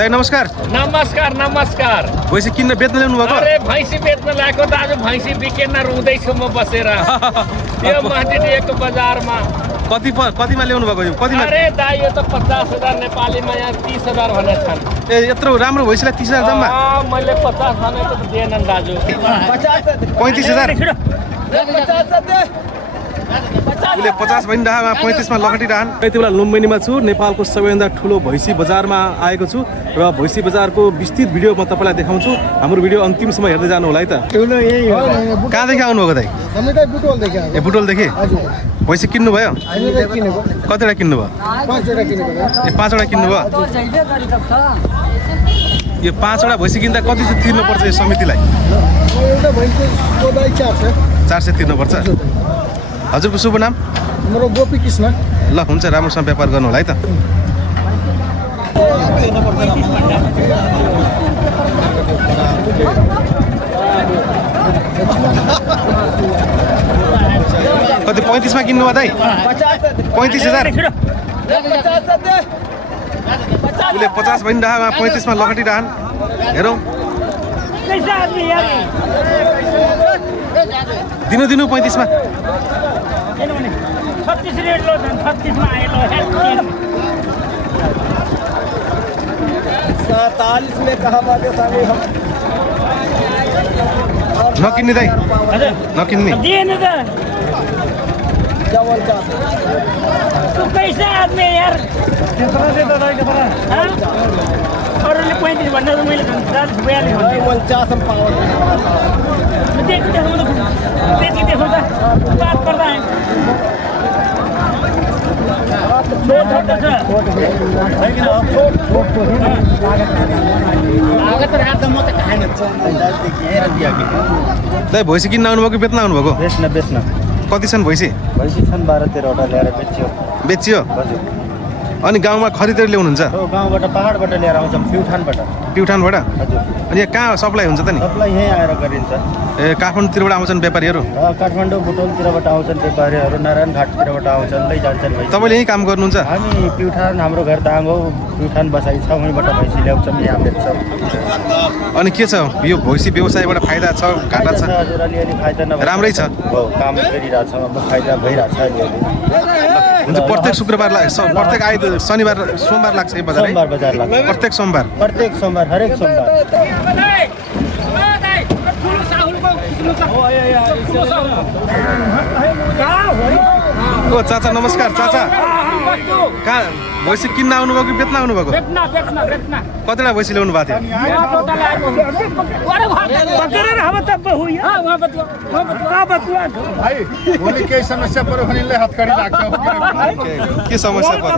दाइ नमस्कार। नमस्कार नमस्कार। भैँसी किन्न बेच्न ल्याउनु भएको? अरे भैँसी बेच्न ल्याएको त आज भैँसी बिकेन रुँदैछु म बसेर यो माटीको बजारमा। कतिमा ल्याउनु भएको यो? कतिमा? अरे दाइ यो त 50,000 नेपालीमा यहाँ 30,000 भने छन्। ए यत्रो राम्रो भैँसीलाई 30,000 जम्मा? मैले 50 भने त दिएनन् दाजु। 35,000 उसले 50 भनिरहमा 35मा लखटिरहन्। यति बेला लुम्बिनीमा छु। नेपालको सबैभन्दा ठुलो भैँसी बजारमा आएको छु र भैँसी बजारको विस्तृत भिडियो म तपाईँलाई देखाउँछु। हाम्रो भिडियो अन्तिमसम्म हेर्दै जानु होला है त। कहाँदेखि आउनुभएको दाइ? ए बुटोलदेखि? भैँसी किन्नुभयो? कतिवटा किन्नुभयो? 5वटा किन्नुभयो? यो 5वटा भैँसी किन्दा कति चाहिँ तिर्नुपर्छ यो समितिलाई? 400 तिर्नुपर्छ। हजुरको शुभ नाम? मेरो गोपी कृष्ण। ल हुन्छ, राम्रोसँग व्यापार गर्नु होला है त। कति 35मा किन्नुभयो दाइ? 35,000 उसले 50 भनिरहमा 35मा लखटिरहन्। हेरौँ दिनु 35मा। 36 रेट लो 36 में आए लो है 47 में कहा बात है सारे हम नकिन्ने दाइ? नकिन्ने दिएन त। चावल का तू कैसा आदमी है यार? अरूले 35 भन्दा त मैले 40 42 भन्दै 49 हम पावर देखो त बात गर्दा है दाइ भैँसी किन्न आउनुभएको कि बेच्न आउनुभएको? बेच्न कति छन् भैँसी? भैँसी छन् 12-13वटा ल्याएर बेच्यो। बेचियो? अनि गाउँमा खरिदेर ल्याउनुहुन्छ? गाउँबाट पहाडबाट ल्याएर आउँछौँ, प्युठानबाट। हजुर। अनि यहाँ कहाँ सप्लाई हुन्छ त नि? सबलाई यहीँ आएर गरिन्छ। ए काठमाडौँतिरबाट आउँछन् व्यापारीहरू? काठमाडौँ बुटोलतिरबाट आउँछन् व्यापारीहरू, नारायण घाटतिरबाट आउँछन्, लैजान्छन् भैँसी। तपाईँले यहीँ काम गर्नुहुन्छ? हामी प्युठान, हाम्रो घर दाङ हो, प्युठान बसाइ छ, वहीँबाट भैँसी ल्याउँछौँ, यहाँ बेच्छौँ। अनि के छ यो भैँसी व्यवसायबाट फाइदा छ घाटा छ? हजुर अलिअलि फाइदा नभए राम्रै छ। हो काम गरिरहेछौँ, अब फाइदा भइरहेछ अलिअलि। हुन्छ प्रत्येक शुक्रबार प्रत्येक शनिबार सोमबार लाग्छ यो बजार? सोमबार बजार लाग्छ। प्रत्येक सोमबार हरेक सोमबार। ओ चाचा नमस्कार। चाचा कहाँ भैँसी किन्न आउनुभयो कि बेच्न आउनुभएको? कतिवटा भैँसी ल्याउनु भएको थियो? भोलि केही समस्या पऱ्यो भने हतकडी लाग्छ। के समस्या पर्यो?